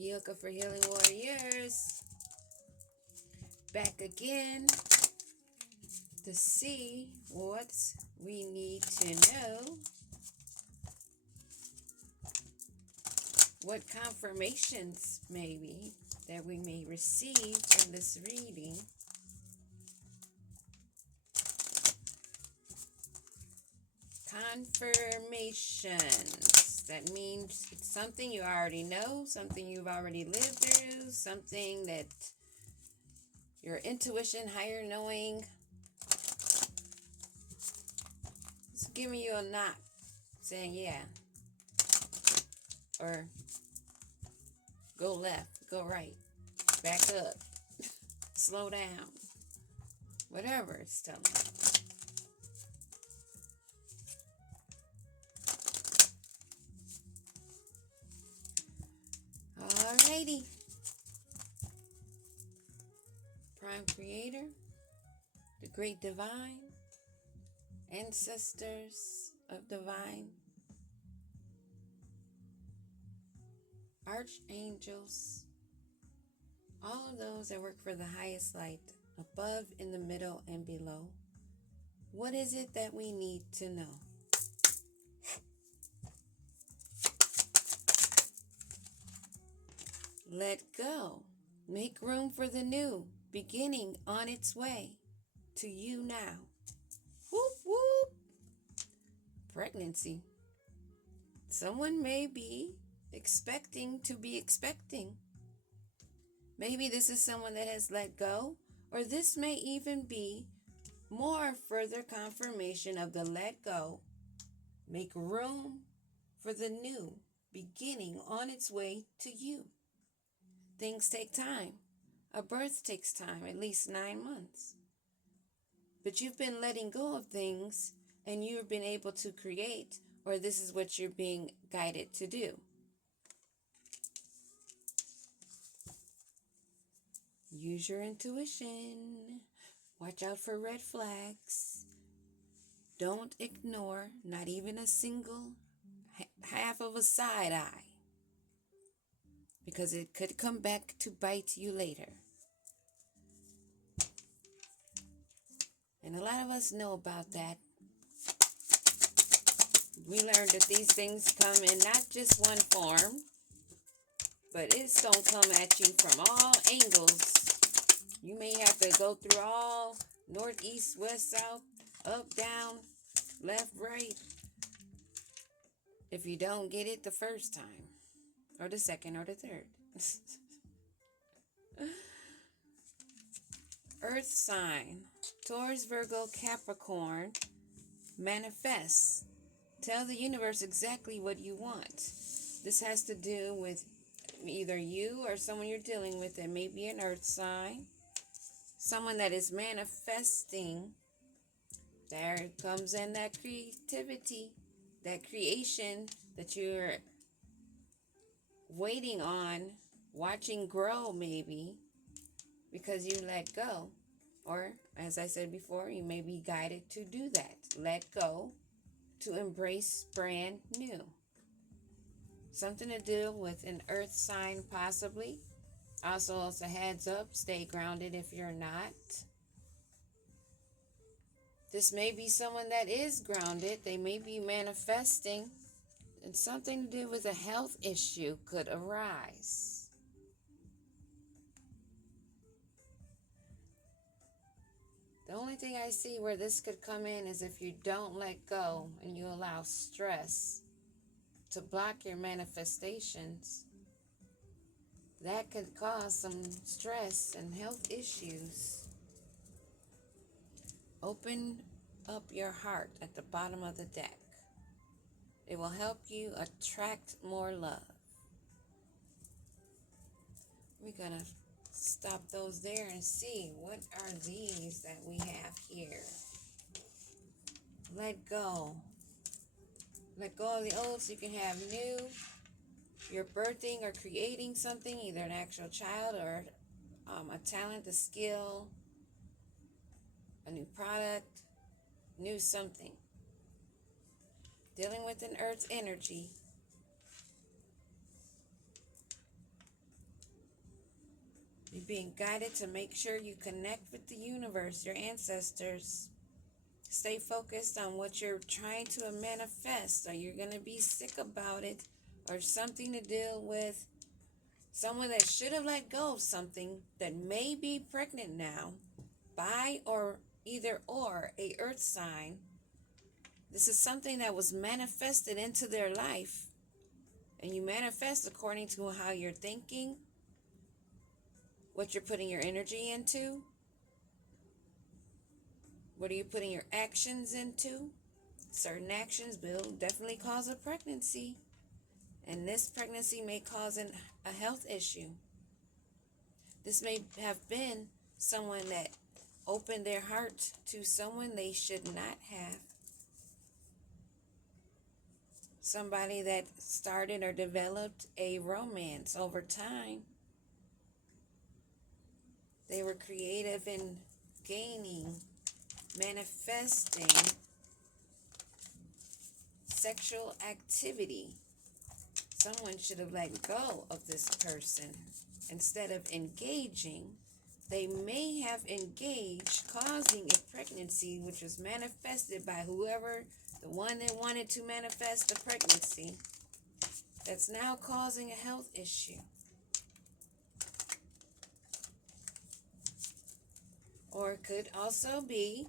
Yoga for Healing Warriors. Back again to see what we need to know. What confirmations maybe that we may receive in this reading. Confirmations. That means it's something you already know, something you've already lived through, something that your intuition, higher knowing is giving you a knock, saying yeah, or go left, go right, back up, slow down, whatever it's telling you. Alrighty. Prime Creator, the Great Divine, Ancestors of Divine, Archangels, all of those that work for the highest light, above, in the middle, and below. What is it that we need to know? Let go. Make room for the new, beginning on its way to you now. Whoop, whoop. Pregnancy. Someone may be expecting to be expecting. Maybe this is someone that has let go, or this may even be more further confirmation of the let go. Make room for the new, beginning on its way to you. Things take time. A birth takes time, at least 9 months. But you've been letting go of things, and you've been able to create, or this is what you're being guided to do. Use your intuition. Watch out for red flags. Don't ignore, not even a single half of a side eye, because it could come back to bite you later. And a lot of us know about that. We learned that these things come in not just one form, but it's going to come at you from all angles. You may have to go through all north, east, west, south, up, down, left, right, if you don't get it the first time, or the second, or the third. Earth sign, Taurus, Virgo, Capricorn, manifest. Tell the universe exactly what you want. This has to do with either you or someone you're dealing with that may be an earth sign. Someone that is manifesting. There comes in that creativity, that creation that you're waiting on, watching grow maybe, because you let go. Or, as I said before, you may be guided to do that. Let go, to embrace brand new. Something to do with an earth sign possibly. Also, a heads up, stay grounded if you're not. This may be someone that is grounded. They may be manifesting, and something to do with a health issue could arise. The only thing I see where this could come in is if you don't let go and you allow stress to block your manifestations. That could cause some stress and health issues. Open up your heart at the bottom of the deck. It will help you attract more love. We're going to stop those there and see what are these that we have here. Let go. Let go of the old so you can have new. You're birthing or creating something, either an actual child or a talent, a skill, a new product, new something. Dealing with an earth energy. being guided to make sure you connect with the universe, your ancestors. Stay focused on what you're trying to manifest, or you're going to be sick about it, or something to deal with. Someone that should have let go of something that may be pregnant now by or either or a earth sign. This is something that was manifested into their life. And you manifest according to how you're thinking, what you're putting your energy into, what are you putting your actions into. Certain actions will definitely cause a pregnancy. And this pregnancy may cause a health issue. This may have been someone that opened their heart to someone they should not have. Somebody that started or developed a romance over time. They were creative in gaining, manifesting sexual activity. Someone should have let go of this person. Instead of engaging, they may have engaged, causing a pregnancy, which was manifested by whoever, the one that wanted to manifest the pregnancy, that's now causing a health issue. Or it could also be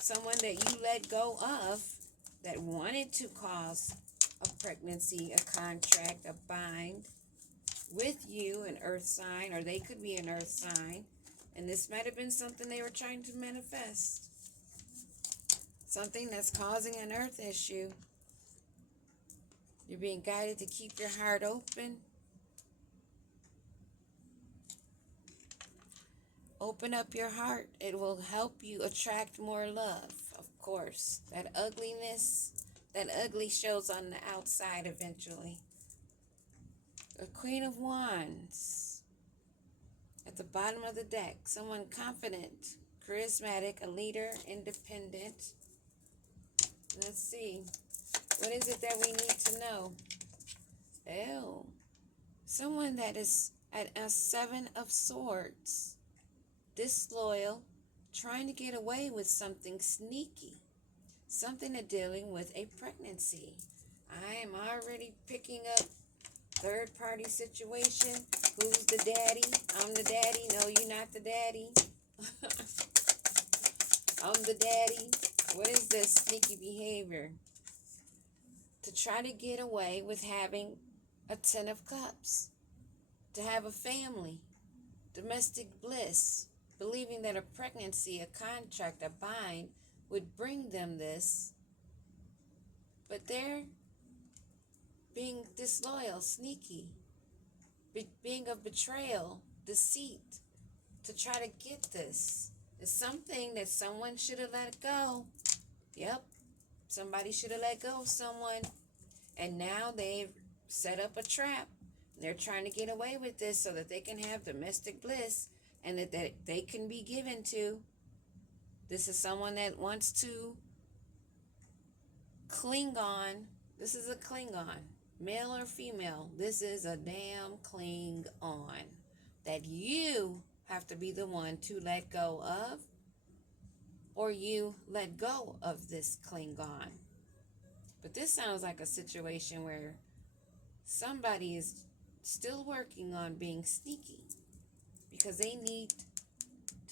someone that you let go of that wanted to cause a pregnancy, a contract, a bind with you, an earth sign, or they could be an earth sign. And this might have been something they were trying to manifest. Something that's causing an earth issue. You're being guided to keep your heart open. Open up your heart. It will help you attract more love, of course. That ugliness, that ugly shows on the outside eventually. The Queen of Wands. At the bottom of the deck, someone confident, charismatic, a leader, independent. Let's see. What is it that we need to know? Oh, someone that is at a 7 of Swords. Disloyal, trying to get away with something sneaky. Something to dealing with a pregnancy. I am already picking up third-party situation. Who's the daddy? I'm the daddy. No, you're not the daddy. I'm the daddy. What is this sneaky behavior? To try to get away with having a 10 of Cups. To have a family. Domestic bliss. Believing that a pregnancy, a contract, a bind would bring them this. But they're being disloyal, sneaky. Being of betrayal, deceit. To try to get this. It's something that someone should have let go. Yep. Somebody should have let go of someone. And now they've set up a trap. They're trying to get away with this so that they can have domestic bliss and that they can be given to. This is someone that wants to cling on. This is a cling on. Male or female, this is a damn cling on. That you have to be the one to let go of, or you let go of this cling on. But this sounds like a situation where somebody is still working on being sneaky because they need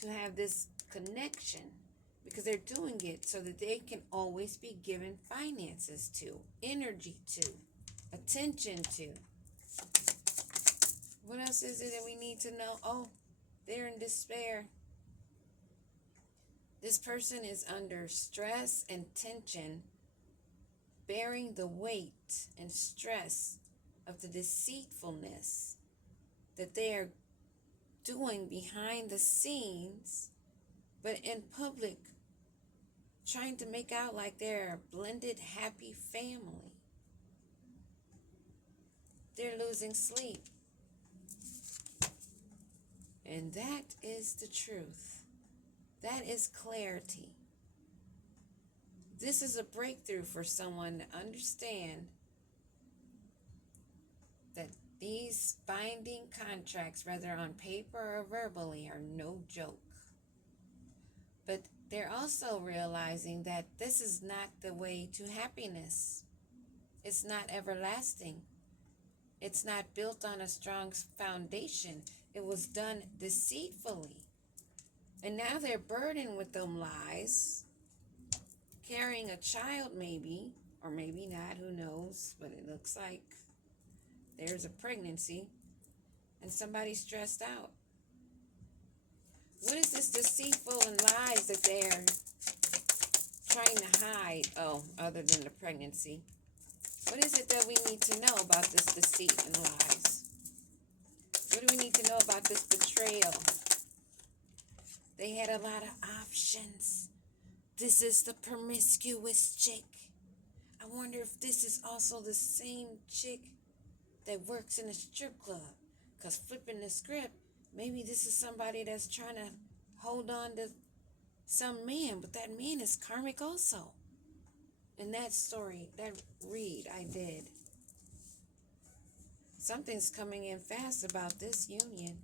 to have this connection, because they're doing it so that they can always be given finances to, energy to, attention to. What else is it that we need to know? Oh, they're in despair. This person is under stress and tension, bearing the weight and stress of the deceitfulness that they are doing behind the scenes, but in public, trying to make out like they're a blended, happy family. They're losing sleep. And that is the truth. That is clarity. This is a breakthrough for someone to understand that These binding contracts, whether on paper or verbally, are no joke. But they're also realizing that this is not the way to happiness. It's not everlasting. It's not built on a strong foundation. It was done deceitfully. And now they're burdened with them lies, carrying a child maybe, or maybe not, who knows, but it looks like there's a pregnancy and somebody's stressed out. What is this deceitful and lies that they're trying to hide? Oh, other than the pregnancy. What is it that we need to know about this deceit and lies? What do we need to know about this betrayal? They had a lot of options. This is the promiscuous chick. I wonder if this is also the same chick that works in a strip club. Because flipping the script, maybe this is somebody that's trying to hold on to some man, but that man is karmic also. In that story, that read I did, something's coming in fast about this union.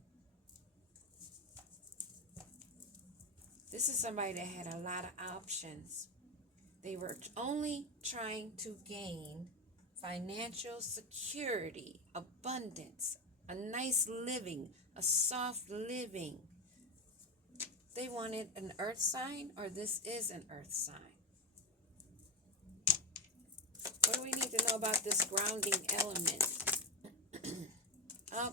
This is somebody that had a lot of options. They were only trying to gain financial security, abundance, a nice living, a soft living. They wanted an earth sign, or this is an earth sign. What do we need to know about this grounding element? Oh,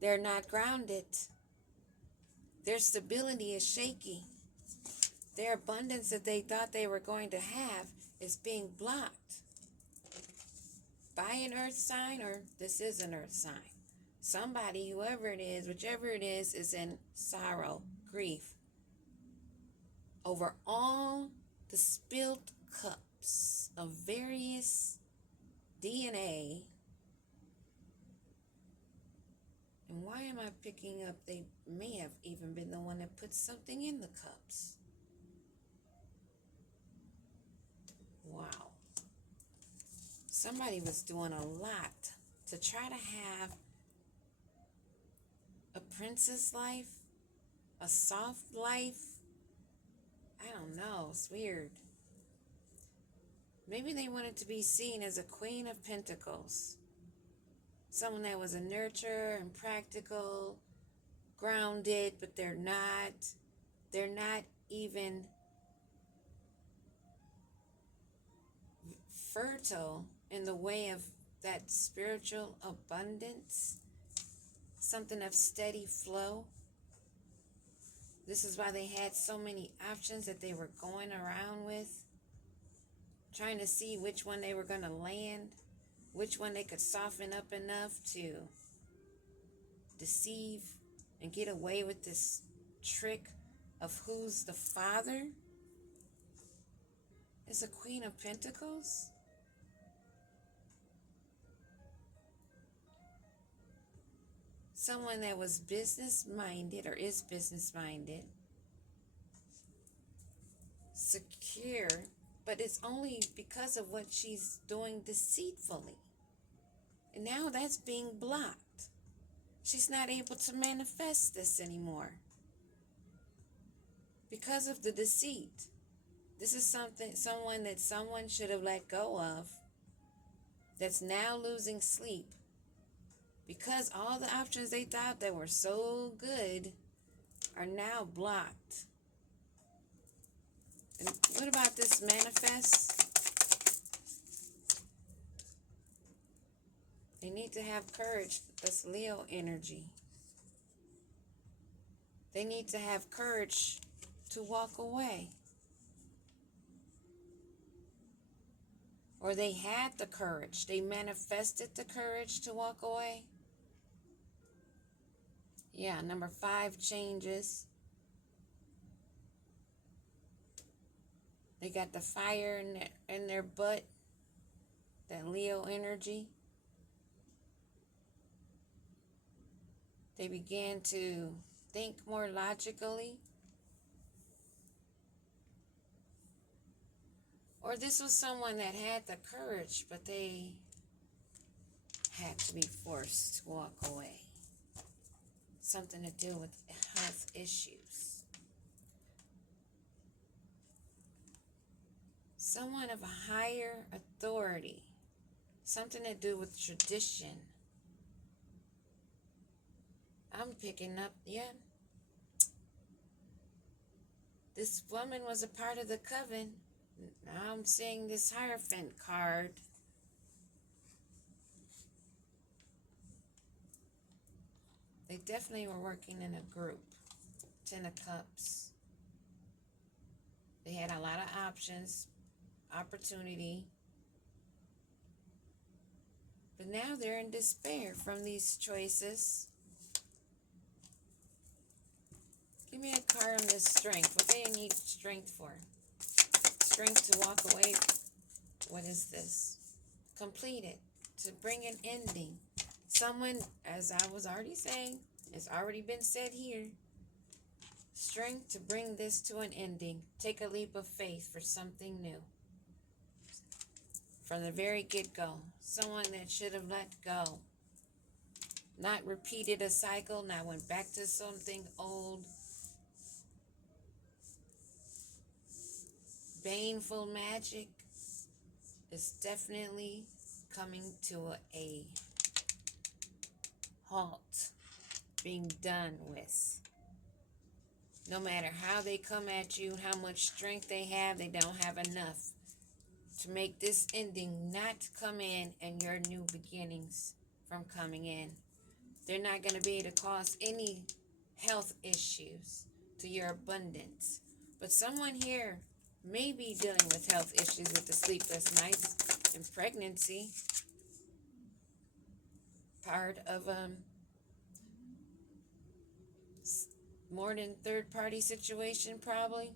they're not grounded. Their stability is shaky. Their abundance that they thought they were going to have is being blocked by an earth sign, or this is an earth sign. Somebody, whoever it is, whichever it is in sorrow, grief, over all the spilled cups of various DNA. And why am I picking up? They may have even been the one that put something in the cups. Wow. Somebody was doing a lot to try to have a princess life, a soft life. I don't know. It's weird. Maybe they wanted to be seen as a queen of pentacles. Someone that was a nurturer and practical, grounded, but they're not. They're not even fertile in the way of that spiritual abundance, something of steady flow. This is why they had so many options that they were going around with, trying to see which one they were going to land, which one they could soften up enough to deceive and get away with this trick of who's the father. Is a Queen of Pentacles. Someone that was business-minded, or is business-minded, secure, but it's only because of what she's doing deceitfully. And now that's being blocked. She's not able to manifest this anymore because of the deceit. This is someone that someone should have let go of, that's now losing sleep because all the options they thought that were so good are now blocked. And what about this manifest? They need to have courage. That's Leo energy. They need to have courage to walk away. Or they had the courage. They manifested the courage to walk away. Yeah, number 5 changes. They got the fire in their butt. That Leo energy. They began to think more logically. Or this was someone that had the courage, but they had had to be forced to walk away. Something to do with health issues. Someone of a higher authority. Something to do with tradition. I'm picking up, yeah. This woman was a part of the coven. Now I'm seeing this Hierophant card. They definitely were working in a group. Ten of Cups. They had a lot of options, opportunity. But now they're in despair from these choices. Give me a card on this strength. What they need strength for? Strength to walk away. What is this? Complete it. To bring an ending. Someone, as I was already saying, it's already been said here. Strength to bring this to an ending. Take a leap of faith for something new. From the very get-go. Someone that should have let go. Not repeated a cycle, not went back to something old. Baneful magic is definitely coming to a halt. Being done with. No matter how they come at you, how much strength they don't have enough to make this ending not come in and your new beginnings from coming in. They're not going to be able to cause any health issues to your abundance. But someone here may be dealing with health issues with the sleepless nights and pregnancy. Part of more than third-party situation, probably.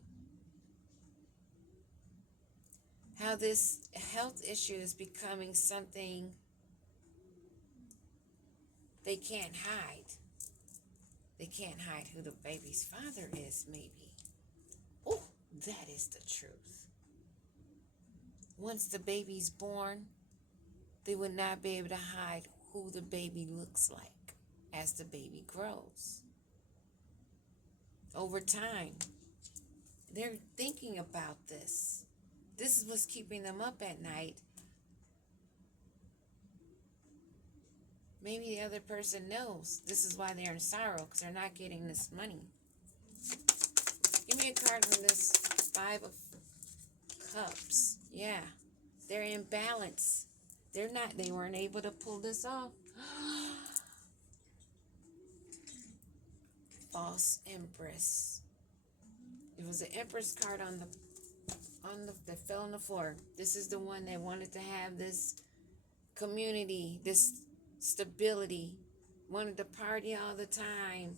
How this health issue is becoming something they can't hide. They can't hide who the baby's father is, maybe. Oh, that is the truth. Once the baby's born, they would not be able to hide who the baby looks like as the baby grows. Over time, they're thinking about this. This is what's keeping them up at night. Maybe the other person knows this is why they're in sorrow, because they're not getting this money. Give me a card from this Five of Cups. Yeah, they're in balance. They weren't able to pull this off. False Empress. It was an Empress card that fell on the floor. This is the one that wanted to have this community, this stability, wanted to party all the time,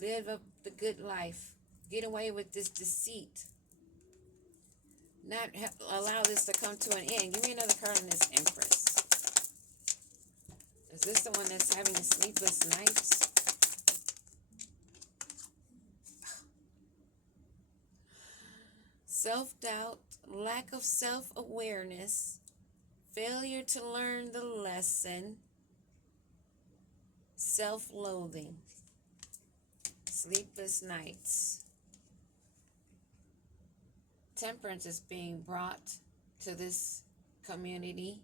live up the good life, get away with this deceit, not allow this to come to an end. Give me another card on this Empress. Is this the one that's having the sleepless nights? Self-doubt, lack of self-awareness, failure to learn the lesson, self-loathing, sleepless nights. Temperance is being brought to this community,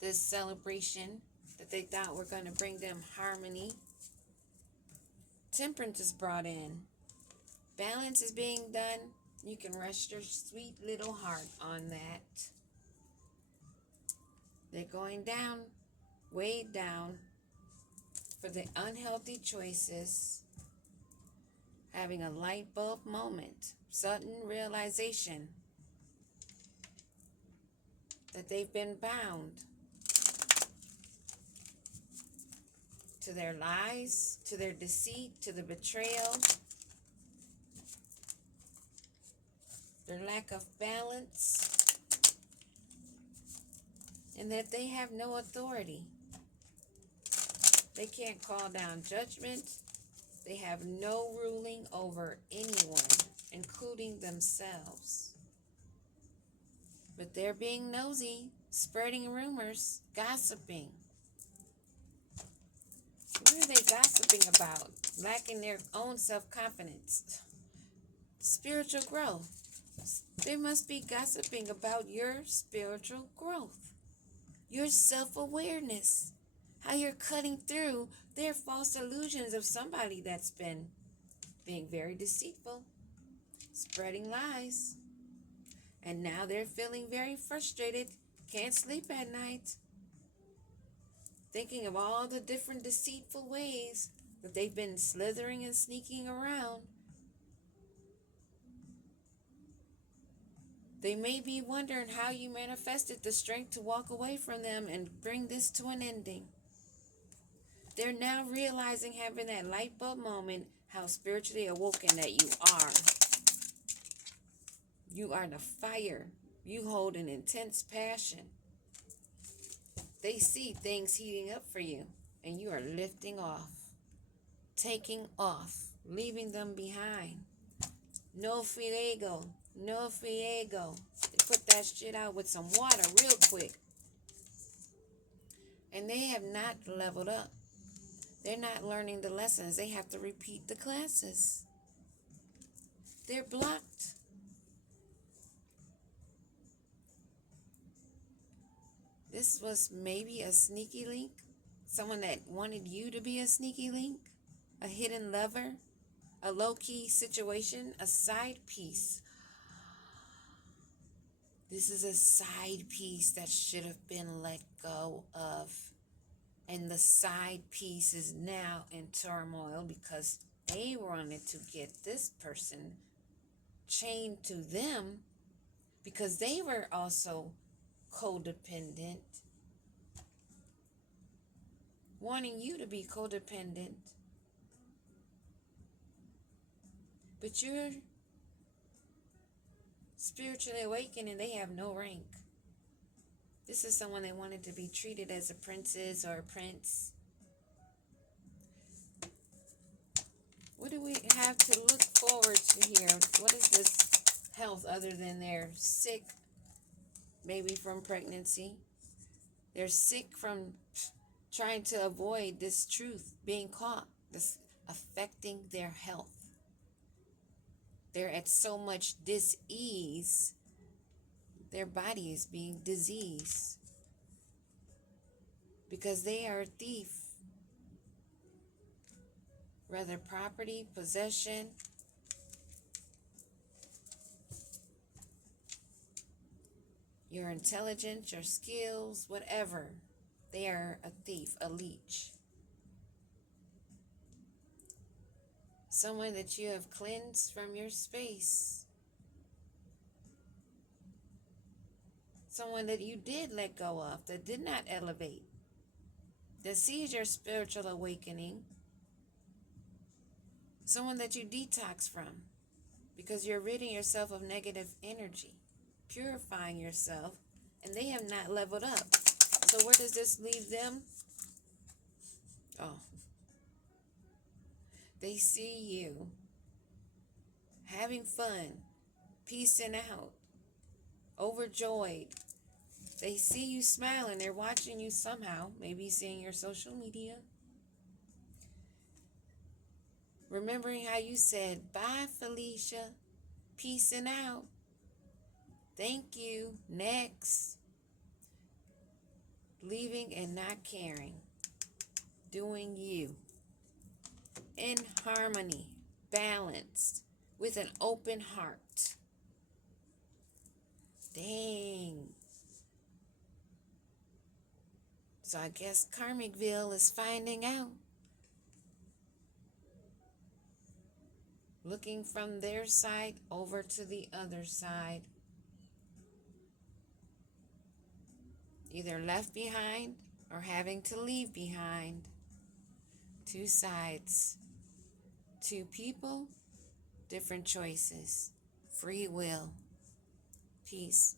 this celebration that they thought were going to bring them harmony. Temperance is brought in. Balance is being done. You can rest your sweet little heart on that. They're going down, way down, for the unhealthy choices, having a light bulb moment, sudden realization that they've been bound to their lies, to their deceit, to the betrayal, their lack of balance, and that they have no authority. They can't call down judgment. They have no ruling over anyone, including themselves. But they're being nosy. spreading rumors, gossiping. What are they gossiping about? Lacking their own self-confidence. Spiritual growth. They must be gossiping about your spiritual growth, your self-awareness, how you're cutting through their false illusions of somebody that's been being very deceitful, spreading lies. And now they're feeling very frustrated, can't sleep at night, thinking of all the different deceitful ways that they've been slithering and sneaking around. They may be wondering how you manifested the strength to walk away from them and bring this to an ending. They're now realizing, having that light bulb moment, how spiritually awoken that you are. You are the fire. You hold an intense passion. They see things heating up for you, and you are lifting off, taking off, leaving them behind. No fuego, no fuego. Put that shit out with some water real quick. And they have not leveled up. They're not learning the lessons. They have to repeat the classes. They're blocked. This was maybe a sneaky link. Someone that wanted you to be a sneaky link. A hidden lover. A low-key situation. A side piece. This is a side piece that should have been let go of. And the side piece is now in turmoil because they wanted to get this person chained to them because they were also codependent, wanting you to be codependent. But you're spiritually awakened and they have no rank. This is someone that wanted to be treated as a princess or a prince. What do we have to look forward to here? What is this health other than they're sick, maybe from pregnancy? They're sick from trying to avoid this truth being caught, this affecting their health. They're at so much dis-ease, their body is being diseased because they are a thief. Whether property, possession, your intelligence, your skills, whatever. They are a thief, a leech. Someone that you have cleansed from your space. Someone that you did let go of, that did not elevate, that sees your spiritual awakening. Someone that you detox from because you're ridding yourself of negative energy, purifying yourself, and they have not leveled up. So where does this leave them? Oh, they see you having fun, peacing out, overjoyed. They see you smiling. They're watching you somehow, maybe seeing your social media. Remembering how you said, bye, Felicia, peacing out. Thank you. Next. Leaving and not caring. Doing you. In harmony. Balanced. With an open heart. Dang. So I guess Karmicville is finding out. Looking from their side over to the other side. Either left behind or having to leave behind. Two sides. Two people, different choices. Free will. Peace.